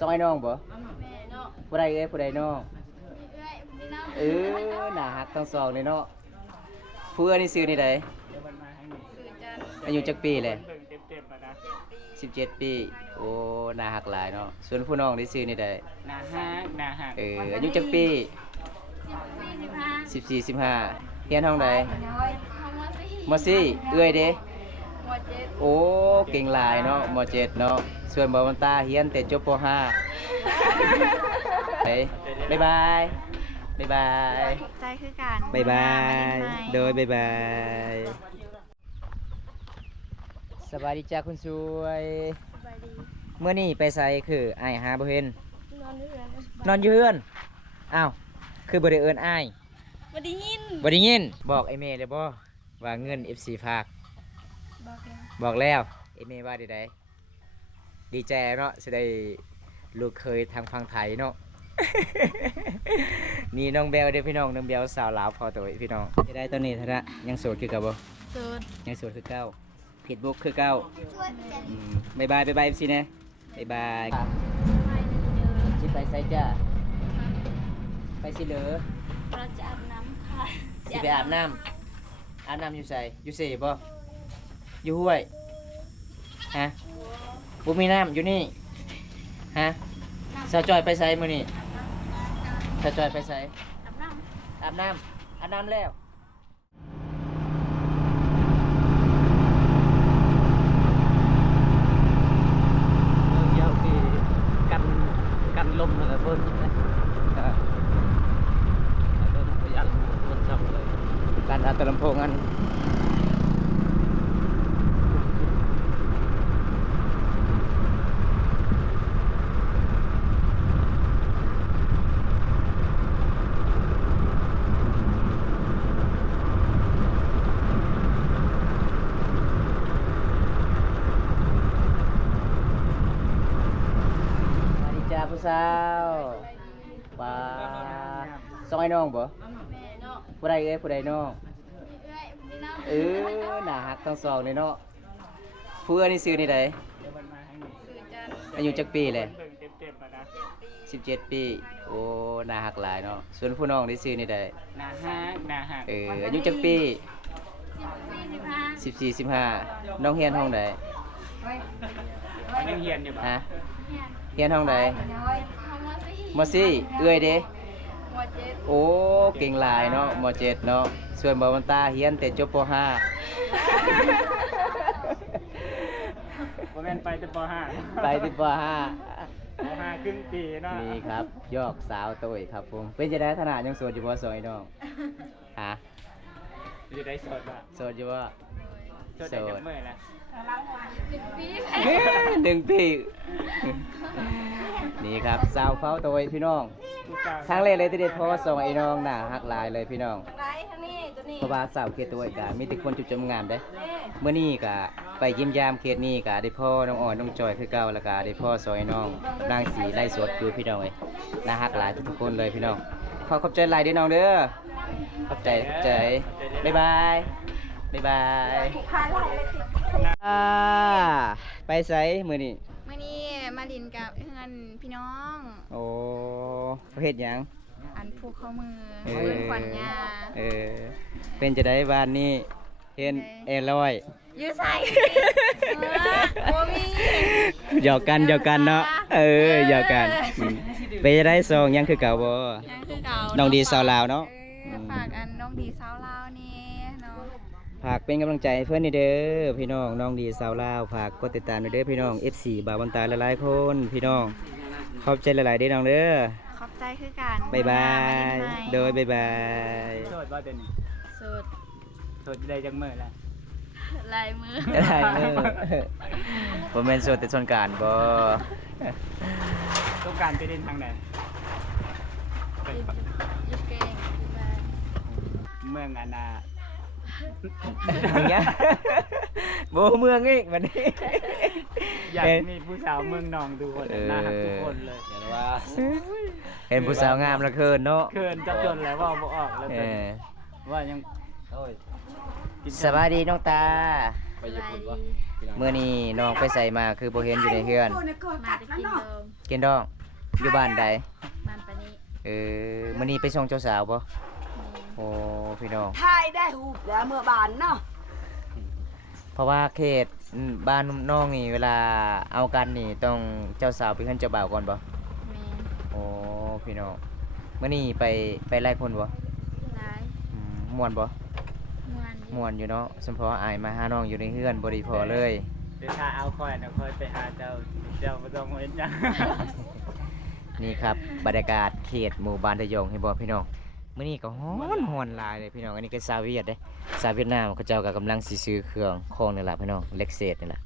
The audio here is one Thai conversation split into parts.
ซอยน้องบ่แม่เนาะผู้ใดเอ้ยผู้ใดน้องเอ้ยพี่น้องน่าฮักทั้งสองเลยเนาะผู้เอ้ยนี่ซื้อนี่ใดสื่อจันทร์ อายุจักปีเลย เจ็ดปี 17 ปีโอ้น่าฮักหลายเนาะส่วนผู้น้องนี่ซื้อนี่ใด นาฮักอายุจักปี 14 15 14 15เรียนห้องใด น้อยห้องม ม .4 เอ้ยเด้ ม .7 โอ้เก่งหลายเนาะม .7 เนาะส่วนบ่มันตาเรียนแต่จบป .5 ไปบ๊ายบายบ๊ายบาย ใจคือกัน บ๊ายบายโดยบ๊ายบาย สวัสดีจ้าคุณสวย สบายดี เมื่อนี้ไปไสคืออ้ายหาบ่เห็น นอนด้วยกัน นอนอยู่เฮือน อ้าว คือบ่ได้เอิ้นอ้าย บ่ได้ยิน บ่ได้ยิน บอกไอ้เมย์เลยบ่ว่าเงิน FC ฝาก บอกแล้ว บอกแล้วไอ้เมย์ว่าได้ใดดีใจเนาะสิได้ลูกเคยทางฝั่งไทยเนาะ นี่น้องเบลเด้อพี่น้องน้องเบลสาวลาวพอตัวพี่น้องจะได้ตอนนี้เท่านั้นยังโสดคือเก่าบ่ สุด ยังโสดคือเก่าผิดบุกคือเก่า ช่วยพี่จัน บ๊ายบายบ๊ายบาย FC นะบ๊ายบายสิไปไสจ้าไปสิเหลือ เราจะอาบน้ำค่ะ สิไปอาบน้ำอาบน้ำอยู่ไสอยู่เสบ่อยู่ห้วยฮะบ่มีน้ำอยู่นี่ฮะสาวจอยไปไสมื้อนี้สาวจอยไปไส อาบน้ อาบน้ำแล้วเยอะที่กันลมอะไรเพิ่นประหยัดมันทำเลยการอัดลำโพงอันสวัสดีจ้าผู้สาวว้าซอยน้องบ่ ำแม่เนาะ ผู้ใดเอ้ยผู้ใดน้อง เอ้ยพี่น้อง น่าฮักทั้งสองเลยเนาะผู้เอ้ยนี่ซื้อนี่ใด สื่อจันทร์ อายุจักปีเลย เจ็บนะ 17 ปีโอ้น่าฮักหลายเนาะส่วนผู้น้องนี่ซื้อนี่ใด นาฮัก อายุจักปี 14 15 14 15น้องเฮียนห้องใด ยังเฮียนอยู่ป่ะ ฮะเฮียนห้องใด น้อยห้องม ม .4 เอ้ยเด้ ม .7 โอ้เก่งหลายเนาะม .7 เนาะส่วนบ่มันตาเฮียนแต่จบป .5 ผมแม่นไปแต่ป .5 ไปที่ป ป .5 ครึ่งปีเนาะ .5 นี่ครับยอกสาวตุ้ยครับผมเป็นจะได้ขนาดยังโสดอยู่บ่ซอยน้องฮะ อยู่ได้สดป่ะ โสดอยู่บ่ สดได้จังเมื่อยนะ 1 ปี 1 ปีนี่ครับสาวเฝ้าตุ้ยพี่น้อง ผู้สาว ครั้งแรกเลยที่ได้พอส่งไอ้น้องน่ะฮักหลายเลยพี่น้อง ไรทางนี้ตัวนี้ เพราะว่าสาวเขตตุ้ยก็มีแต่คนจุดจมงามเด้เมื่อนี้ก็ไปเยี่ยมยามเขตนี้ก็ได้พ่อน้องอ่อนน้องจอยคือเก่าแล้วก็ได้พ่อซอยน้องนางสีไล่สดอยู่พี่น้องเอ้ยน่าฮักหลายทุกๆคนเลยพี่น้องขอบใจหลายเด้อน้องเด้อขอบใจบ๊ายบายบ๊ายบาย พาไหลเลยสิ ไปไสมื้อนี้ มื่อนี้มาลินกับเพื่อนพี่น้อง โอ้เฮ็ดหยัง อันผูกข้อมือ เออ ปืนขวัญยา เป็นจะได้บ้านนี้เห็นเอร้อย ยื้อใส่โอ้มี หยอกกันเนาะหยอกกันไปจะได้ซองยังคือเก่าบ่ ยังคือเก่า น้องดีสาวลาวเนาะ ฝากอันน้องดีสาวลาวนี่เนาะ ฝากเป็นกำลังใจให้เพื่อนนี่เด้อพี่น้องน้องดีสาวลาวฝากกดติดตามด้วยเด้อพี่น้อง FC บ่าวบรรตาหลายๆคนพี่น้องขอบใจหลายๆเด้อน้องเด้อ ขอบใจคือกัน บ๊ายบาย มาลิน โดยบ๊ายบาย โสดบ่เดี๋ยวนี้ สุด โสดได้จังเมื่อยแล้ว ลายมือ ได้เด้อบ่แม่นโสดแต่สนการบ่ ต้องการไปเดินทางไหนไป ยุเก่งที่บ้าน เมืองอาณา อย่างเงี้ยบ่เมืองอีกบัดนี้ อยากมีผู้สาวเมืองนองทุกคนน่ารักทุกคนเลย เห็นว่าเห็นผู้สาวงามละเคินเนาะ เขินจับจนแล้วว่าบ่ออกแล้ว เออ ว่ายัง สบายดีน้องตา ไปญี่ปุ่นปะ ไป มื้อนี้น้องไปใส่มาคือบ่เห็นอยู่ในเฮือน มาตะกินเดิม กินดองอยู่บ้านใด บ้านปานี้ มื้อนี้ไปส่งเจ้าสาวบ่โอ้พี่น้อง ทายได้หูปแล้วเมื่อบานเนาะ เพราะว่าเขตบ้านน้องนี่เวลาเอากันนี่ต้องเจ้าสาวไปขึ้นเจ้าบ่าวก่อนบ่ แม่ โอ้พี่น้องมื้อนี้ไปไล่คนบ่ ร้าย ม่วนบ่ ม่วนอยู่ ม่วนอยู่เนาะสมพออายมาหาน้องอยู่ในเฮือนบ่ได้พอเลย เดี๋ยวถ้าเอาค่อยนะค่อยไปหาเจ้าบ่ต้องเห็นหยัง นี่ครับบรรยากาศเขตหมู่บ้านตะยงให้บ่พี่น้องมื้อนี้ก็ฮ้อนหลายเลยพี่น้องอันนี้ก็ชาวเวียดเด้ชาวเวียดนามเขาเจ้าก็กำลังสิซื้อเครื่องของนี่ล่ะพี่น้องเล็กเศษนี่ล่ะ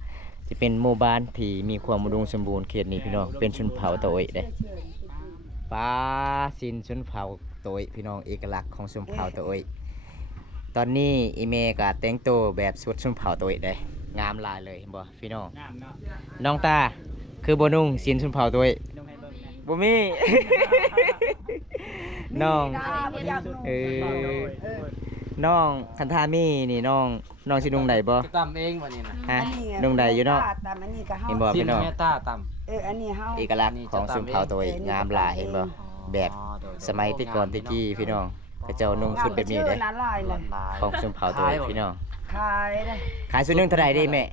สิเป็นหมู่บ้านที่มีความอุดมสมบูรณ์เขตนี้พี่น้องเป็นชนเผ่าตะโอยเด้ป้าสินชนเผ่าตะโอยพี่น้องเอกลักษณ์ของชนเผ่าตะโอยตอนนี้อีเมก็แต่งตัวแบบชุดชนเผ่าตะโอยเด้งามหลายเลยเห็นบ่พี่น้อง งามเนาะ น้องตาคือบ่นุ่งสินชนเผ่าตะโอย นุ่งให้เบิ่งนะ บ่มี น้อง มีดาบ่อยากรู้ น้องคันทามีนี่น้องสินุ่งใดบ่ ตำเองวันนี้นะ ฮะ อันนี้ นุ่งใดอยู่เนาะ ตามอันนี้ก็เฮา เห็นบ่ ซิ พี่ ม น้อง เมตาต อันนี้เฮา เอกลักษณ์ของชนเผ่าตะโอยงามหลายเห็นบ่แบบ ำ สมัยแต่ก่อนแตะกี้พี่น้องเขาเจ้านุ่งชุดแบบนี้เด้ ชื่อนั้นลายเลย ของชนเผ่าตะโอยพี่น้อง ขายได้ ขายชุดหนึงเท่าไหร่เด้แม่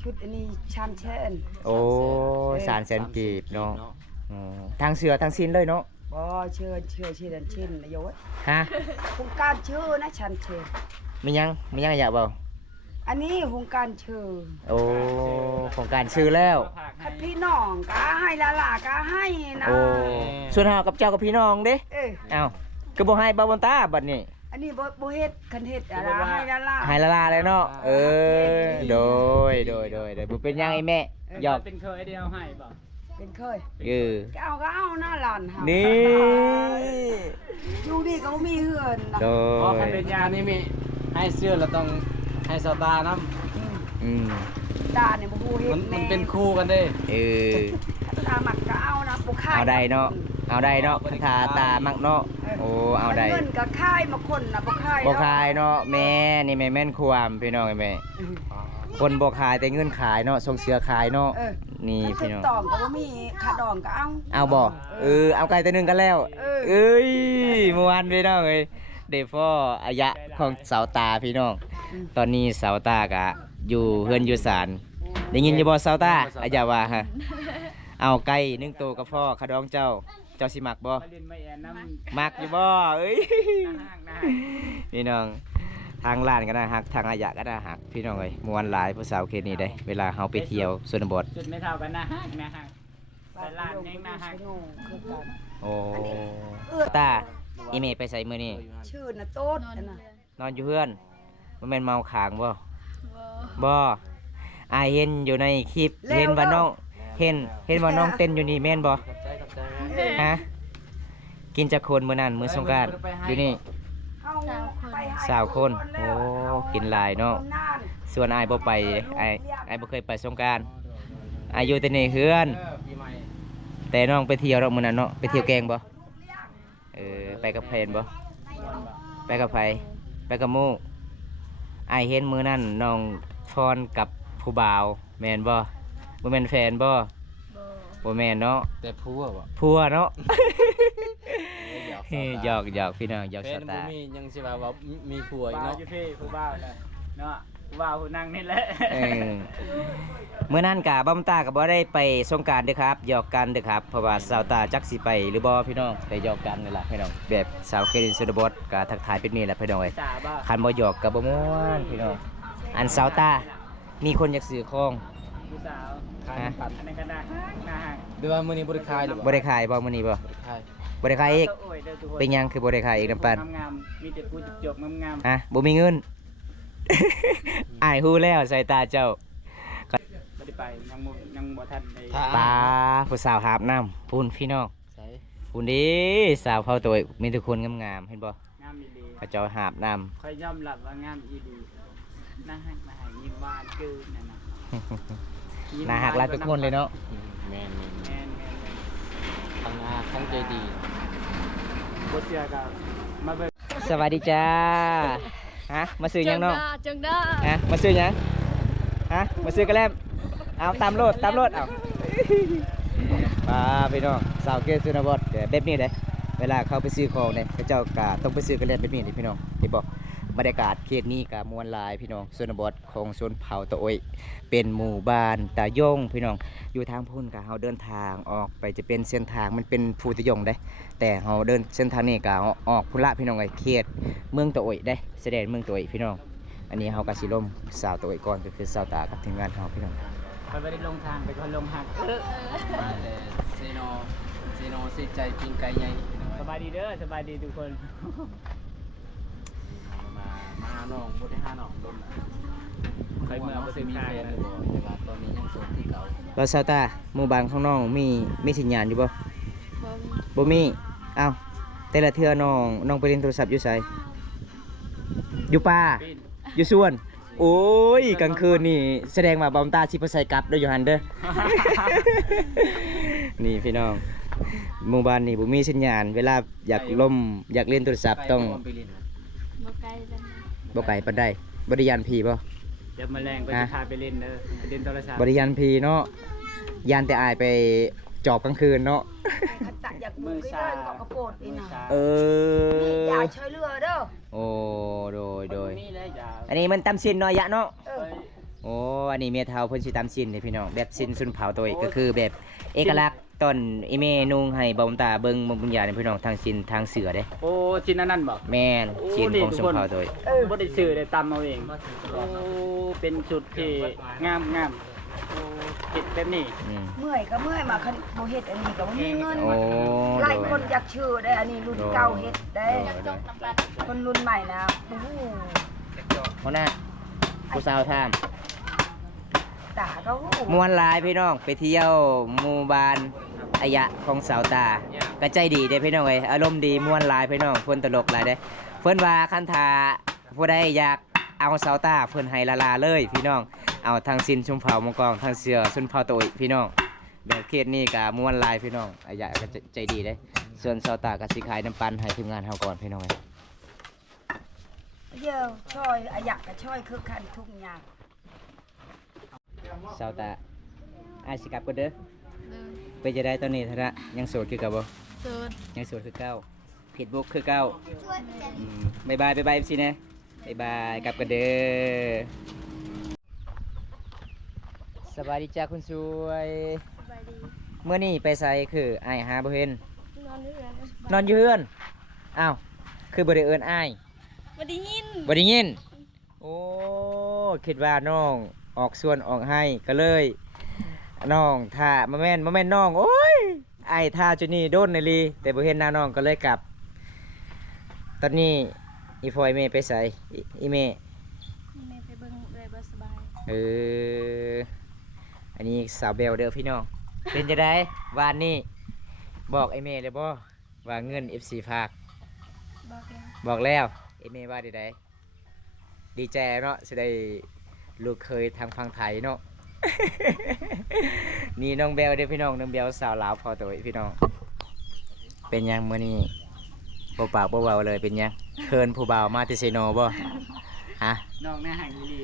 ชุดอันนี้ชามเช่น โอ้300,000กีบเนาะทางเสือทางซินเลยเนาะ บ่เชื่อชื่อดันชินนายก ฮะ โครงการชื่อนะชันเชน มียังอยากเบ่ อันนี้โครงการชื่อ โอ้ของการซื้อแล้ว คัดพี่น้องก็ให้ละล่ะก็ให้นะ โอ้ส่วนเฮากับเจ้ากับพี่น้องเด้ เอ้ย เอ้าก็บ่ให้บ่าวบนตาบัดนี้ อันนี้บ่เฮ็ดคันเฮ็ดอะไรให้ละล่ะ ให้ละลาเลยเนาะโดยบ่เป็นหยังไอ้แม่หยอก เป็นเคยเดียวให้บ่ เป็นเคย เออ ก็เอาหน้าหลานเฮา นี่ อยู่นี่ก็บ่มีเฮือนนะ โด เพราะคันเป็น ย ยานี่มีให้เสื้อเราต้องให้สตาร์น้ อืม ตาเนี่ยบ่ฮู้เฮ็ ำ ด มันเป็นคู่กันเด้ เออ ตามักก็เอานะบ่คาย เอาได้เนาะเอาได้เนาะคันทาตามักเนาะโอ้เอาได้ เงินก็คายมาคนน่ะบ่คาย บ่ขายเนาะแม่นี่แม่นความพี่น้องไอ้แม่คนบ่ขายแต่เงินขายเนาะส่งเสือขายเนาะนี่ พี่ พี่น้อง ตองก็บ่มีค่าดองก็เอา เอาบ่เอาไก่ตัวหนึงกันแล้ว เออ เมื่อวานพี่น้องเอ้ยเดฟออายะของสาวตาพี่น้อง ตอนนี้สาวตากะอยู่เฮือนอยู่ศาลได้ยินอยู่บ่สาวตาอายะว่าฮะเอาไก่1ตัวกับพ่อขะดองเจ้าสิมักบ่ มาเล่นมาแอนน้ำ มักอยู่บ่เอ้ย หน้า พี่น้องทางร้านก็น่าฮักทางอายะก็น่าฮักพี่น้องเอ้ยม่วนหลายผู้สาวเขตนี้ได้เวลาเฮาไปเที่ยวชนบท จุดไม่เท่ากันนะแต่ลานแห่งหน้าฮัก คือกัน โอ้ตาอีเมไปใส่มื้อนี้ ชื่อน่ะโต๊ด นอน อันน่ะ นอนอยู่เฮือนบ่แม่นเมาขางบ่ บ่ บ่อายเห็นอยู่ในคลิปเห็นว่าน้องเห็นว่าน้องเต้นอยู่นี่แม่นบ่ ขอบใจ ฮะกินจากคนมื้อนั้นมื้อสงกรานต์อยู่นี่ เอาไปให้ สาวคนโอ้กินหลายเนาะ คนนั่น ส่วนอายบ่ไปอายบ่เคยไปสงกรานต์อายอยู่แต่ในเฮือน ปีใหม่ แต่น้องไปเที่ยวดอกมื้อนั้นเนาะไปเที่ยวแกงบ่ไปกับแฟนบ่ไปกับไผไปกับหมู่อายเห็นมื้อนั้นน้องฟอนกับผู้บ่าวแม่นบ่บ่แม่นแฟนบ่ บ่ บ่แม่นเนาะ แต่ผัวบ่ ผัวเนาะ หยอกพี่น้องหยอก แฟ ส น ตา บ่ ร์ มียังสิว่ามีผัวอีก บ้าว เนาะ อยู่ที่ผู้บ้าวเลยเนาะผู้บ้าวผู้นั่งนี่แหละ เมื่อนั้นกะบ้าตาก็บ่ได้ไปสงกรานต์เด้อครับหยอกกันเด้อครับเพราะว่าสาวตาจักสิไปหรือบ่พี่น้องไปหยอกกันนี่ล่ะพี่น้องแบบสาวเครินสุดบดก็ทักทายเป็นนี่แหละพี่น้องเอ้ย จ่าบ้า คันบ่หยอกก็บ่ม่วนพี่น้องอันสาวตามีคนอยากซื้อของ ผู้สาว ขายน้ำปั่น อันนั้นก็ได้หน้าฮัก หรือว่ามื้อนี้บ่ได้ขายหรือ บ่ได้ขายบ่มื้อนี้บ่ ขาย บ่ได้ขายอีก โอ้ยเด้อทุกคน เป็นหยังคือบ่ได้ขายอีกน้ำปัน งามๆมีแต่ผู้จบงาม ฮะบ่มีเงิน อ้ายฮู้แล้วสายตาเจ้า ๆบ่ได้ไปยังบ่ทันได้ ปลาผู้สาวหาบน้ำพูนพี่น้อง ใส่ พูนดีสาวเผาตัวมีทุกคนงามๆเห็นบ่ งามดี เขาเจ้าหาบน้ ค่อยยอมรับว่างามอีดีหน้าฮักยิ้มหวานเกินนั่นน่ะ ำ น่าหักหลายทุกคนเลยเนาะ แม่น แม่น ทั้งอาทั้งใจดี ๆบ่เชื่อก็มาเบิ่ง สวัสดีจ้าฮะมาซื้อหยังน้อง จังได้ ฮะมาซื้อหยังฮ ฮะมาซื้อกระแลมเอาตามโลดเอามาพี่น้องสาวเกศสุนบดแบบนี้เลยเวลาเขาไปซื้อของเนี่ยเขาเจ้ากะต้องไปซื้อกระแลมแบบนี้เลยพี่น้องที่บอกบรรยากาศเขตนี้กะมวลหลายพี่น้องชนบทของชนเผ่าตะโอยเป็นหมู่บ้านตะยงพี่น้องอยู่ทางพุ่นกะเฮาเดินทางออกไปจะเป็นเส้นทางมันเป็นภูตะยงได้แต่เฮาเดินเส้นทางนี้กะออกพุ่นละพี่น้องไอ้เขตเมืองตะโอยได้แสดงเมืองตะโอยพี่น้องอันนี้เฮากะสิล่มสาวตะโอยก่อนก็คือสาวตากับทีมงานเฮาพี่น้อง ไปไม่ได้ลงทางไปคนลงหัก มาแต่เซโนสิใจปิงไก่ใหญ่ สบายดีเด้อสบายดีทุกคน มาหาน้องบ่ได้หาน้องโดน ใครเมื่อ บ่ บ่ ได้ ถึง มี ทาง แฟน นะ เลยบ่แต่ว่าตอนนี้ยังโสดที่เก่า แล้วสาวตาหมู่บ้านข้างนอกมีสัญญาณอยู่บ่ บ่มี บ่มีอ้าวแต่ละเทื่อน้องไปเล่นโทรศัพท์อยู่ไสอยู่ป่า ปีน อยู่สวน โอ้ยกลางคืนนี่แสดงว่าบอมตาชิพใส่กลับด้วยอยู่หันเด้อ นี่พี่น้องหมู่บ้านนี่บ่มีสัญญาณเวลาอยากล่มอยากเล่นโทรศัพท์ต้อง ไปเล่นนะ บ่ไกลกันนะ บ่ไกลปานใดบ่ได้ยานผีบ่ เดี๋ยวแมลงไปจะพาไปเล่นเด้อไปเล่นโทรศัพท์ บ่ได้ยานผีเนาะยานแต่อายไปจอบกลางคืนเนาะ ขัดตัดอยากมือก็เดินเกาะกระโปดนี่นะ เอ นี่ อ อย่าช่วยเรือเด้อ โอ้โดย นี่แหละอย่า อันนี้มันตำสินเนาะยะเนาะ เออ โอ้อันนี้เมียเฒ่าเพิ่นสิตำสินนี่พี่น้องแบบสินสุนเผาตัวเองก็คือแบบเอกลักษณ์ต้นอีเมนุงให้บอมตาเบิ่งบุญญาเนี่ยพี่น้องทางสินทางเสือเด้ โอ้จินอันนั่นบอก แม่นสินของสุนเผาตัวเอง บ่ได้ซื้อได้ตำเอาเองโอ้เป็นชุดที่งามโอ้เฮ็ดแบบนี้ อืม เมื่อยก็เมื่อยมาคันบ่เฮ็ดอันนี้ก็บ่มีเงิน โอ้ หลายคนอยากชื่อได้อันนี้รุ่นเก่าเฮ็ดได้ โดย คนรุ่นใหม่นะโอ้โห หัวหน้าผู้สาวถาม ตาก็โอ้โห ม่วนหลายพี่น้องไปเที่ยวหมู่บ้านอายะของสาวตาก็ใจดีเด้พี่น้องเอ้ยอารมณ์ดีม่วนหลายพี่น้องเพิ่นตลกหลายเด้เพิ่นว่าคันทาผู้ใดอยากเอาสาวตาเพิ่นให้ละลาเลยพี่น้องเอาทางสินชุมเผามงกองทางเสือชุนเผาโตยพี่น้องแบบเขตนี้ก็ม่วนหลายพี่น้องอายะก็ใจดีเด้ส่วนสาวตาก็สิขายน้ำปั่นให้ทีมงานเฮาก่อนพี่น้องเอ้ย เยอะช่อยอะอยากก็ช่อยคือคันทุกอย่าง สาวตาอายสิกลับก่อนเด้อ เดิน ไปจะได้ตอนนี้ธนะยังโสดคือเก่าบ่ โซน ยังโสดคือเก่าผิดบุกคือเก่าบายบายสินะบายบายกลับกันเด้อสบายดีจ้าคุณสวย สบายดี เมื่อนี้ไปใส่คืออ้ายหาบ่เห็น นอนเรือน นอนอยู่เฮือนอ้าวคือบ่ได้เอิ้นอ้าย บ่ได้ยิน บ่ได้ยินโอ้คิดว่าน้องออกส่วนออกให้ก็เลยน้องท่ามาแม่นน้องโอ้ยอ้ายท่าจุนี่โดนในลีแต่บ่เห็นหน้าน้องก็เลยกลับ ตอนนี้อีพอยเมย์ไปใส่อีเมย์ แม่ไปเบิ่งเลยบ่สบาย อันนี้สาวเบลเด้อพี่น้อง เป็นจะได้วานนี้บอกไอเมย์เลยบ่ว่าเงิน FC ฝาก บอกแล้ว บอกแล้วไอเมย์ว่าดีได้ดีใจเนาะสิได้ลูกเคยทางฝั่งไทยเนาะ นี่น้องเบลเด้อพี่น้องน้องเบลสาวลาวพอตัวพี่น้อง เป็นยังมื้อนี้บ่ปากบ่เว้าเลยเป็นยังเคินผู้บ่าวมาติเซโนบ่ฮะ น้องหน้าหังดี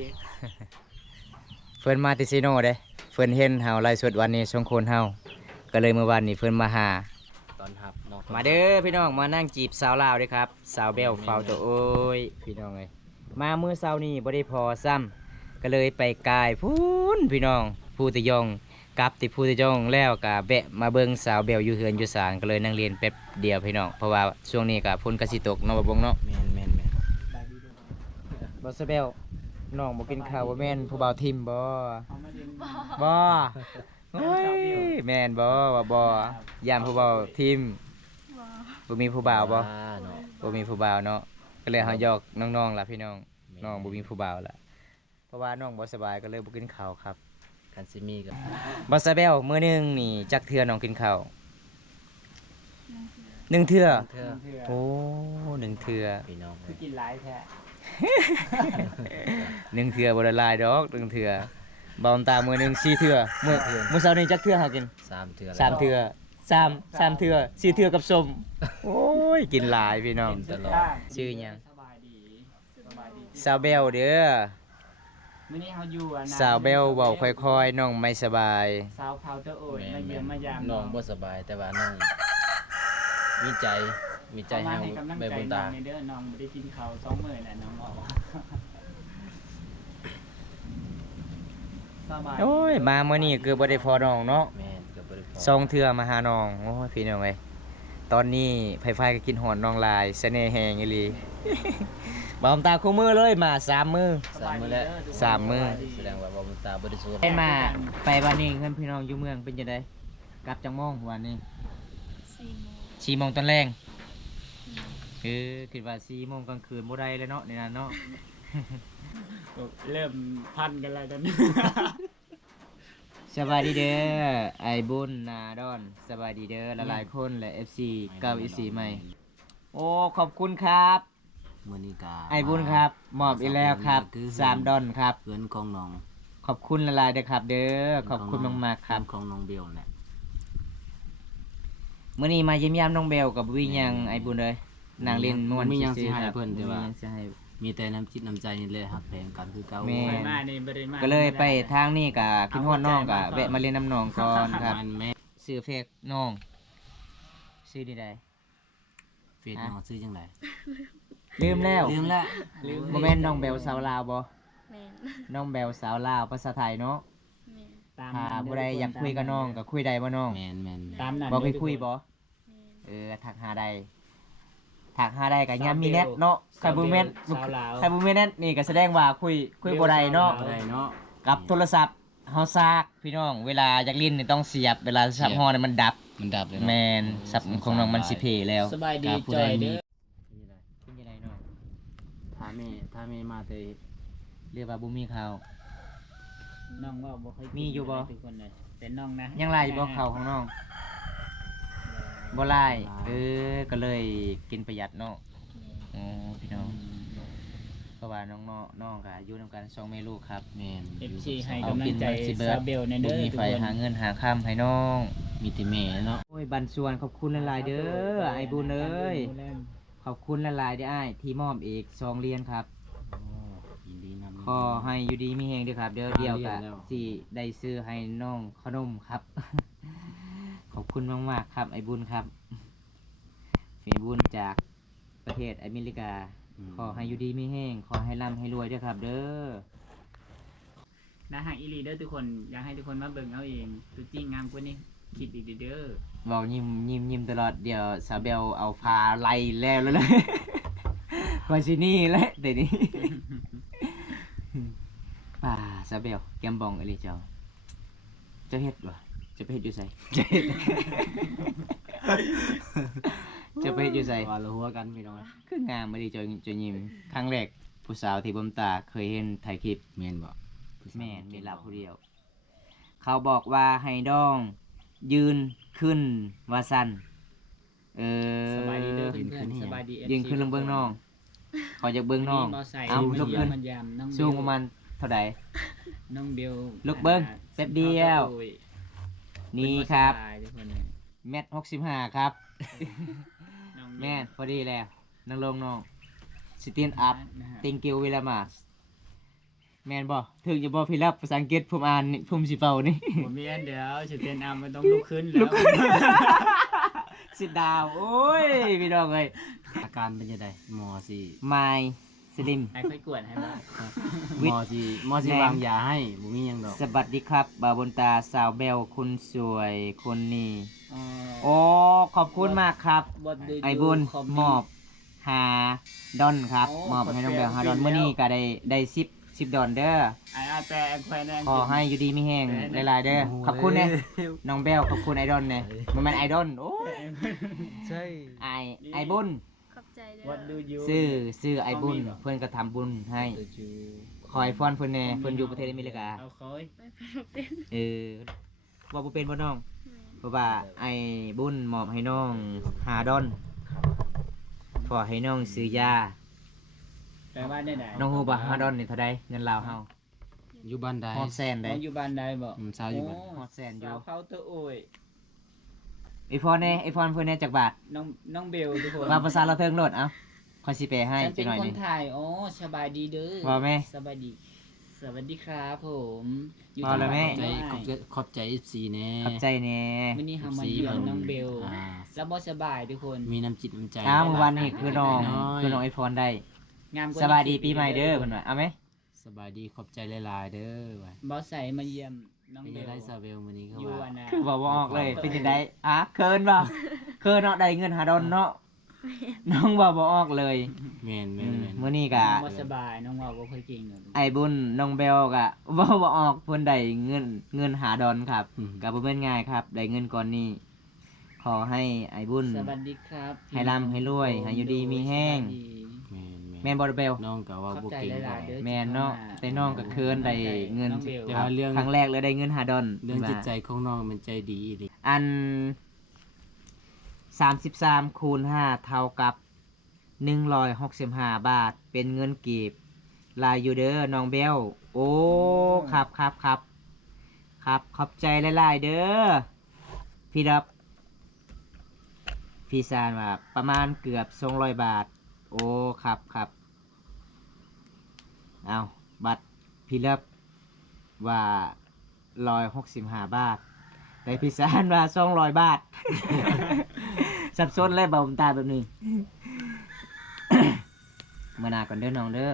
เพิ่นมาติซิโนเด้เพิ่นเห็นเฮาไล่สดวันนี้สองคนเฮาก็เลยเมื่อวานนี้เพิ่นมาหา ตอนทับน้อง มาเด้อพี่น้องมานั่งจีบสาวลาวเด้อครับสาวเบลฟาวตัวโอ้ยพี่น้องเอ้ยมามื้อเช้านี้บ่ได้พอซ้ำก็เลยไปกายพูนพี่น้องผู้ตะยองกลับที่ผู้ตะยองแล้วก็แวะมาเบิ่งสาวเบลอยู่เฮือนอยู่ศาลก็เลยนั่งเรียนแป๊บเดียวพี่น้องเพราะว่าช่วงนี้ก็ฝนก็สิตกเนาะบ่บงเนาะ แม่น บ่ซะเบลน้องบ่กินข้าวบ่แม่นผู้บ่าวทิมบ่ เขามาเรียน บ่โอ้ยแม่นบ่ว่าบ่ยามผู้บ่าวทิม บ่ บ่มีผู้บ่าวบ่ เนาะ บ่มีผู้บ่าวเนาะก็เลยเฮาหยอกน้องๆล่ะพี่น้องน้องบ่มีผู้บ่าวล่ะเพราะว่าน้องบ่สบายก็เลยบ่กินข้าวครับ กันสิมีกับ บ่ซะแบวมื้อหนึงนี่จักเทื่อน้องกินข้าวหนึ่งเทื่อ เธอ โอ้หนึ่งเทื่อ พี่น้อง คือกินหลายแท้ หนึ่งเทื่อบ่ละลายดอกหนึ่งเทื่อบ่าวตามื้อหนึง4เทื่อมื้อเช้านี้จักเทื่อหากิน 3เทื่อ สามเทื่อสามเทื่อ4เทื่อกับส้มโอ้ยกินหลายพี่น้อง กินตลอด ชื่อหยัง สบายดี ซาวเบลเด้อ มื้อนี้เฮาอยู่อะนะ สาวเบลเว้าค่อยๆน้องไม่สบาย สาวเผาเตอโอยมาเยี่ยมมายาม น้องบ่สบายแต่ว่าน้องมีใจ เข้ามา ให้ ให้กำลัง ใบ ใจ บุญ น้อ ตาง ในเด้อน้องบ่ได้กินข้าว2 มื้อน่ะน้องบอกสบาย โอ้ยมามื้อนี้คือบ่ได้พอน้องเนาะ แม่นก็บ่ได้พอ ซองเทื่อมาหาน้องโอ้ยพี่น้องเอ้ยตอนนี้ไฟก็กินหอนน้องลายเสน่ห์แฮงอีหลี บ่อมตาคู่มือเลยมา3มื้อ สามมื้อแล้ว สามมื้อ แสดงว่าบ่บุญตาบ่ได้สู้ ได้มาไปวันนี้เพื่อนพี่น้องอยู่เมืองเป็นจังไดกลับจังโมงวันนี้ 4 โมงตอนแรงคือคิดว่า4 โมงกลางคืนบ่ได้เลยเนาะนี่นะเนาะ เริ่มพันกันแล้วตอนนี้ สบายดีเด้อไอ้บุญนาดอนสบายดีเด้อหลายๆคนและ FC เก่า FC ใหม่โอ้ขอบคุณครับ มื้อนี้ก็ ไอ้บุญครับมอบอีกแล้วครับ3 ดอนครับ เพื่อนของน้อง ขอบคุณหลายๆเด้อครับ เด้อขอบคุณมากๆครับ ของน้องเบลแหละ มื้อนี้มาเยี่ยมยามน้องเบลกับวิ่งยังไอ้บุญเลยนางเล่นม่วน มีหยัง ซื่ สิ อๆ ให้ ครับ เพิ่นแต่ว่า มีหยังสิให้ มีแต่น้ำจิตน้ำใจนี่เลยฮักแพงกันคือเก่า แม่ ไปมานี่บ่ได้มา ก็เลยไปทางนี้กับคิดฮอดน้องกับแวะมาเล่นน้ำน้องก่อนครับ มันแม่ ซื้อเฟกน้องซื้อดีใด เฟซน้องซื้อจังได๋ ลืมแล้ว ลืมละ บ่แม่นน้องเบลสาวลาวบ่ แม่น น้องเบลสาวลาวภาษาไทยเนาะ แม่น ตาม ถ้า นั้นเ ผู้ใดอยากคุยกับน้องก็คุยได้บ่น้อง แม่น ตามนั้น บ่เคยคุยบ่ แม่น ทักหาได้ทักหาได้ก็ยามมีเน็ตเนาะใครบ่แม่น สาวลาว ใครบ่มีเน็ตนี่ก็แสดงว่าคุยบ่ได้เนาะ บ่ได้เนาะ กับโทรศัพท์เฮาซากพี่น้องเวลาอยากลิ้นนี่ต้องเสียบเวลาสับฮอนี่มันดับ มันดับเลย แม เนาะ นสับของน้องมันสิเพแล้ว สบายดี กับผู้ จ ใด อย มี เด้อ เป็นจังไดน้อง ถ้าแม่มาแต่ เรียกว่าบ่มีข่าว น้องว่าบ่ค่อยกิน มีอยู่บ่ ทุกคนเลยเป็นน้องนะ ยังไล่บ่ข่าวของน้องบ่ไล่ก็เลยกินประหยัดเนาะอ๋อพี่น้องเพราะว่าน้องก็อยู่นํกัน2แม่ลูกครับ แม่น เอฟซีให้ เอา กำลั กิ ง น ใจ มันสิเบิด ซาเบลใน บ่ เด้อ มี ทุก ไฟ คน หาเงินหาค่ำให้น้อง มีแต่แม่เนาะ โอ้ยบันส่วนขอบคุณหลายๆเด้อไอ้บุญเอ้ยขอบคุณหลายๆเด้ออ้ายที่มอบอีก2เหรียญครับ โอ้ยินดีนำ ขอให้อยู่ดีมีแฮงด้วยครับ เดี๋ยว หา เดียว เรื่ กั อบ งแล้ว สิได้ซื้อให้น้องขนมครับ ขอบคุณมากๆครับ ไอ้บุญครับไอ้บุญจากประเทศอเมริกา ขอให้อยู่ดีมีแฮงขอให้ร่ำให้รวยด้วยครับ เด้อ นะหางอีหลีเด้อทุกคนอยากให้ทุกคนมาเบิ่งเอาเองตัวจริงงามกว่านี้คิดอีกเด้อ บอกยิ้มตลอดเดี๋ยวซาเบลเอาพาไล่แล้วเลย ว่าสินี่แหละเดี๋ยวนี้ ป่าซาเบลแกมบองอะไรเจ้าจะเฮ็ดวะจะไปเฮ็ดอยู่ไส จะไปเฮ็ดอยู่ไส ว่าเราหัวกันพี่น้อง คืองามไม่ได้จอยยิ้มครั้งแรกผู้สาวที่ผมตาเคยเห็นถ่ายคลิป แม่นบ่ แม่นมีเราผู้เดียว เขาบอกว่าให้ดอง ยืนขึ้นว่าสั้น สบายดีเด้อเพื่อนๆสบายดี ยืนขึ้นลงเบื้องน้องขอจากเบื้องน้อง เอา เอาลุกขึ้น มันยามน้อง สูงประมาณเท่าไหร่ น้องเบล ลุกเบิ่งแป๊บเดียว นี่ครับ ทุกคนเนี่ย 1.65 ครับ น้องเบล แม่นพอดีแล้วนั่งลงน้องสตีนอัพ นะฮะ thank you very much แม่นบ่ถึงจะบ่พี่รับภาษาอังกฤษผมอ่านนี่ผมสิเป่านี่ ผมมีอันเดียวสิเต้นอัมมันต้องลุกขึ้นแล้ว sit down โอ้ยพี่น้องเอ้ย อาการเป็นจังไดหมอสิ my slim ไอ้ค่อยกวดให้บ้าง วิ ห ท ม ย์ อสิ แดง วางยาให้บ่มีหยังดอก สวัสดีครับบาวบนตาสาวเบลคุณสวยคนนี้ โอ้ขอบคุณมากครับ ไอ้บุญมอบหาดอนครับ มอบให้น้องเบลหาดอนมื้อนี้ก็ได้10ดอนเด้อ ไอ้อาแต่แควแนน ขอให้อยู่ดีมีแห้งหลายๆเด้อขอบคุณเนี่ยน้องเบลขอบคุณไอดอนเนี่ยมันเป็นไอดอนโอ้ย ใช่ ไอบุญ ขอบใจเด้อ วัดดูยู ซื้อไอบุญเพื่อนก็ทำบุญให้คอยฟ้อนเพื่อนแน่เพื่อนอยู่ประเทศอเมริกา เอาคอย ไม่เป็น ว่าบ่เป็นบ่น้องเพราะว่าไอบุญมอบให้น้องหาดอนขอให้น้องซื้อยา แปลว่าได้ไหน น้องฮู้บ่หาดอนนี่เท่าใดเงินลาวเฮา อยู่บ้านใด ฮอดแสน น้ ได้ องอยู่บ้านใดบอก สาวอยู่บ้าน ฮอดแสนอยู่ สาวเขาตัวโอ้ย ไอฟอนแน่ไอฟอนเพิ่นแน่จักบาท น้องเบลทุกคน ว่าภาษาเราเทิงโลดเอ้าขอยสิแปลให้ ฉัน จั เป็ ก น หน่อย ค หนึ น ง ไทยอ๋อสบายดีเด้อ ว่าแม่ สบายดี สวัสดีครับผมอยู่ พอแล้วแม่ ขอบใจ FC แน่ ขอบใจแน่ วันนี้เฮามาเยือนน้องเบล อ่า แล้วบ่สบายทุกคน มีน้ำจิตน้ำใจ อ้าวเมื่อวานนี้คือน้อง น้อย คือน้องไอโฟนได้ งามกว่ สบายดีปีใหม่เด้อเพิ่นว่าเอาไหม สบายดีขอบใจหลายๆเด้อว่ะ บ่ใส่มาเยี่ยมน้อง เป็น เบ ยัง ล ไงซาเวลมื้อนี้เขา อยู่ ว่า อันน่ะ คือบอกออกเลยเป็นจังไดอ่ะเคินบ่เคินเนาะได้เงินหาดอนเนาะน้องบอกบ่ออกเลย แม่น มื้อนี้ก็ บ่สบายน้องว่าบ่ค่อยเก่งเนาะ ไอ้บุญน้องเบลก็บ่ออกเพิ่นได้เงินหาดอนครับก็บ่แม่นง่ายครับได้เงินก่อนนี้ขอให้ไอ้บุญ สวัสดีครับ ให้ร่ำให้รวยให้อยู่ดีมีแห้ง แม่นบ่เบล น้องก็ว่า ขอบ บ่ ใจ เก่ง หลายๆเด้อ แม่นเนาะแต่น้องก็เคินได้เงิน น้องเบล แต่ว่าเรื่อง ครั้งแรกเลยได้เงินหาดอน เรื่องจิตใจของน้องมันใจดีอีหลี อัน33คูณ5เท่ากับ165 บาทเป็นเงินกีบลายอยู่เด้อน้องเบลโอ้ครับขอบใจหลายๆเด้อพี่รับพี่ซานว่าประมาณเกือบ200 บาทโอ้ครับเอาบัตรพี่รับว่า165 บาทแต่พี่ซานว่า200 บาท สับสนเลยบ่ผมตาแบบนี้ เมื่อหนาก่อนเด้อน้องเด้อ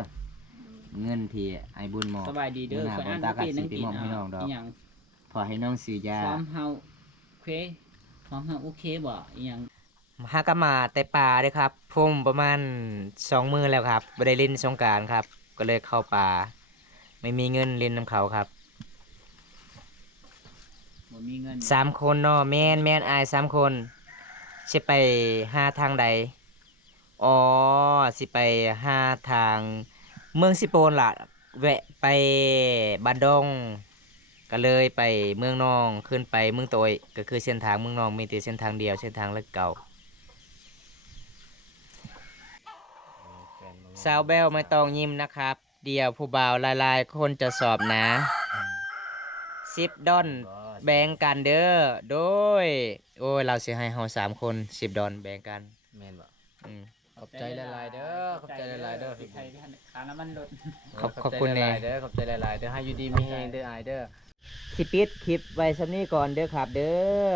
เงินที่ไอ้บุญหมอ สบายดีเด้อ มื้ คน ห อ่าน ตา ตาก า ปี สิ นั่ง ไป กิน มอบให้น้องดอก อีหยัง พอให้น้องซื้อยา พร้อมเฮาโอเคพร้อมเฮาโอเคบ่อีหยัง หากนมาแต่ป่าเด้อครับผมประมาณ2 มื้อแล้วครับบ่ได้เล่นสงกรานต์ครับ ก็เลยเข้าป่า ไม่มีเงินเล่นน้ำเขาครับ บ่มีเงิน 3 คนเนาะแม่นอาย3 คนสิไปหาทางใดอ๋อสิไปหาทางเมืองสิโปนล่ะแวะไปบ้านดงก็เลยไปเมืองนองขึ้นไปเมืองโตยก็คือเส้นทางเมืองนองมีแต่เส้นทางเดียวเส้นทางเลิกเก่าสาวแบลไม่ต้องยิ้มนะครับ เดี๋ยวผู้บ่าวหลายๆคนจะสอบนะ10 ดอนแบ่งกันเด้อโดยโอ้ยเราสิให้เฮา3 คน10 ดอนแบ่งกัน แม่นบ่ อืม ขอบใจหลายๆเด้อขอบใจหลายๆเด้อ ใครค่าน้ำมันลด ขอบคุณแน่ เด้อขอบใจหลายๆเด้อให้อยู่ดีมีแฮงเด้ออายเด้อ สิปิดคลิปไว้สำนี้ก่อนเด้อครับเด้อ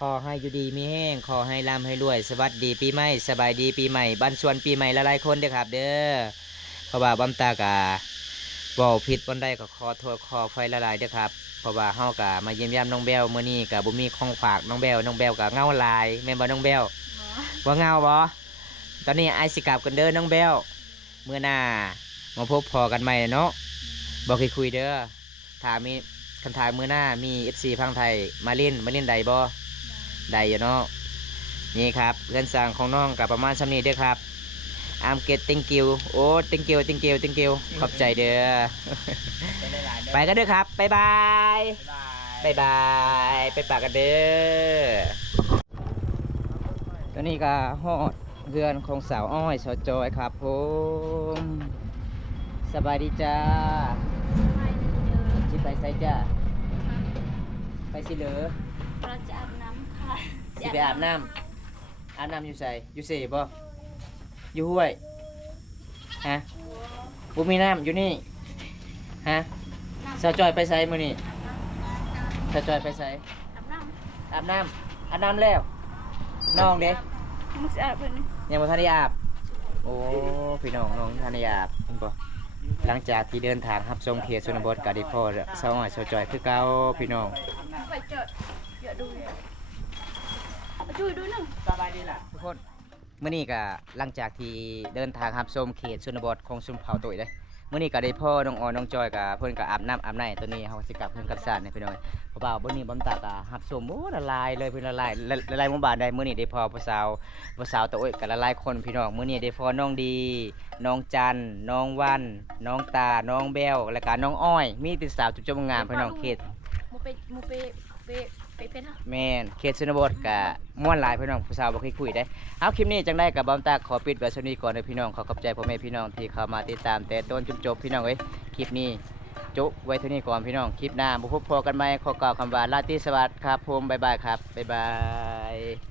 ขอให้อยู่ดีมีแห้งขอให้ร่ำให้รวยสวัสดีปีใหม่สบายดีปีใหม่บันส่วนปีใหม่หลายๆคนเด้อครับ เด้อเพราะว่าบำตากาเว้าผิดบ่ได้ก็ขอโทษขออภัยหลายๆเด้อครับเพราะว่าเฮากะมาเยี่ยมยามน้องแบลมื้อนี้ก็บ่มีของฝากน้องแบลก็เหงาหลายแม่นบ่น้องแบลบ่เหงาบ่ตอนนี้อ้ายสิกลับกันเด้อน้องแบลมื้อหน้ามาพบพอกันใหม่เนาะบ่เคยคุยเด้อถ้ามีคันทายมื้อหน้ามี FC พังไทยมาเล่นใดบ่ได้อยู่เนาะนี่ครับเพื่อนสร้างของน้องก็ประมาณส่ำนี้เด้อครับอามเกต thank you โอ้ thank you ขอบใจเด้อ ไปกันเด้อครับ บ๊ายบาย ไปป่ากันเด้อตอนนี้ก็ฮอดเรือนของสาวอ้อยสาวจอยครับผมสบายดีจ้าสิไปไสจ้าไปสิเหลือ เราจะอาบน้ำค่ะ สิไปอาบน้ำอยู่ไสอยู่เสบ่อยู่ห้วยฮะบุมีน้ำอยู่นี่ฮะสาวจอยไปไสมื้อนี้สาวจอยไปไส อาบน้ อาบน้ำแล้วน้องเด้ ำมึงจะอาบเลยนี่ ยังบ่ทันได้อาบโอ้พี่น้องทันได้อาบเห็นบ่หลังจากที่เดินทางรับชมเขตชนบทก็ได้พอสาวอ้อยสาวจอยคือเก่าพี่น้อง ไปเจอเยอะดูดูหนึ่ง สบายดีล่ะ ทุกคนมื้อนี้ก็หลังจากที่เดินทางรับชมเขตชนบทของชุมเผ่าตุ้ยเด้มื้อนี้ก็ได้พ่อน้องออนน้องจอยก็เพิ่นก็อาบน้ำตัวนี้เฮาสิกลับเพิ่นกลับซ่านนี่พี่น้องเพราะว่าบ่นี้บ่ตาก็รับชมโอ้ละลายเลยเพิ่นละลายหมู่บ้านได้มื้อนี้ได้พ่อผู้สาวตะโอ้ยก็ละลายคนพี่น้องมื้อนี้ได้พ่อน้องดีน้องจันน้องวันน้องตาน้องแบวแล้วก็น้องอ้อยมีแต่สาวจุ๊บๆงามพี่น้องเขต มูเปเป็นฮะ แม่นเขตชนบทกับม่วนหลายพี่น้องผู้สาวบ่เคยคุยได้เอาคลิปนี้จังได้กับบอมตาขอปิดไว้เท่านี้ก่อนเด้อพี่น้องขอขอบใจพ่อแม่พี่น้องที่เข้ามาติดตามแต่ต้นจนจบพี่น้องเอ้ยคลิปนี้จุไว้เท่านี้ก่อนพี่น้องคลิปหน้าบ่พบพอกันใหม่ขอกล่าวคำว่าราตรีสวัสดิ์ครับผมบ๊ายบายครับบ๊ายบาย